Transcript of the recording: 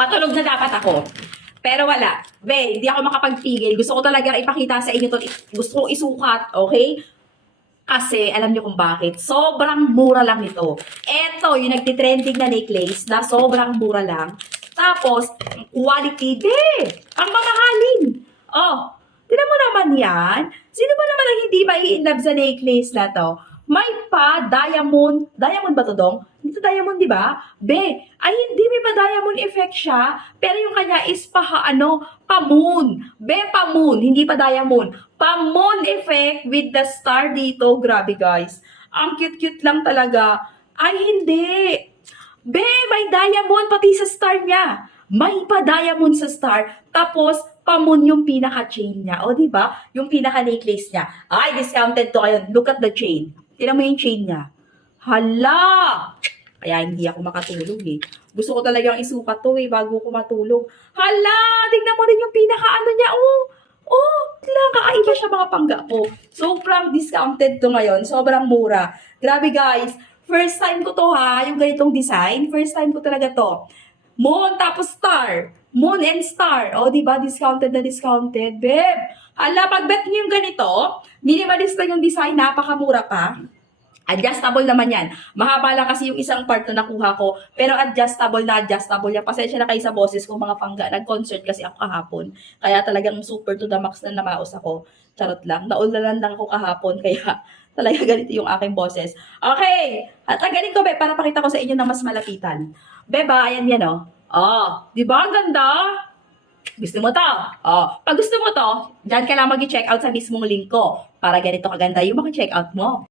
Patulog na dapat ako. Pero wala. Be, hindi ako makapagpigil. Gusto ko talaga ipakita sa inyo to. Gusto ko isukat, okay? Kasi, alam niyo kung bakit. Sobrang mura lang ito. Eto, yung nagtitrending na necklace na sobrang mura lang. Tapos, quality, be! Ang mamahalin. Oh, tinan mo naman yan. Sino ba naman ang hindi mai-inlove sa necklace na to? May pa diamond. Diamond ba to, Dong? Dito diamond, di ba? Be, ay hindi may pa diamond effect siya. Pero yung kanya is pa-moon. Be, pa-moon. Hindi pa diamond. Pa-moon effect with the star dito. Grabe, guys. Ang cute-cute lang talaga. Ay, hindi. Be, may diamond pati sa star niya. May pa diamond sa star. Tapos, pa-moon yung pinaka-chain niya. O, di ba? Yung pinaka-necklace niya. Ay, discounted to kayo. Look at the chain. Tignan mo yung chain niya. Hala! Kaya hindi ako makatulog eh. Gusto ko talagang isukat to eh, bago ko matulog. Hala! Tignan mo rin yung pinaka-ano niya. Oh, kakaiba siya mga pangga ko. Sobrang discounted to ngayon. Sobrang mura. Grabe guys. First time ko to ha, yung ganitong design. First time ko talaga to. Moon tapos star. Moon and star. O, diba? Discounted na discounted. Babe, hala, pag-bet niyo yung ganito, minimalist lang yung design, napakamura pa. Adjustable naman yan. Mahaba lang kasi yung isang part na nakuha ko. Pero adjustable na adjustable yan. Pasensya na kayo sa boses ko mga pangga. Nag-concert kasi ako kahapon. Kaya talagang super to the max na namaos ako. Charot lang. Naulalan lang ako kahapon. Kaya talaga ganito yung aking boses. Okay. At galing ko, be, para pakita ko sa inyo na mas malapitan. Beba, ayan yan, oh. Oh, di ba? Ang ganda. Gusto mo to? Oh, pag gusto mo to, dyan ka lang mag-check out sa mismong link ko. Para ganito kaganda yung mag-check out mo.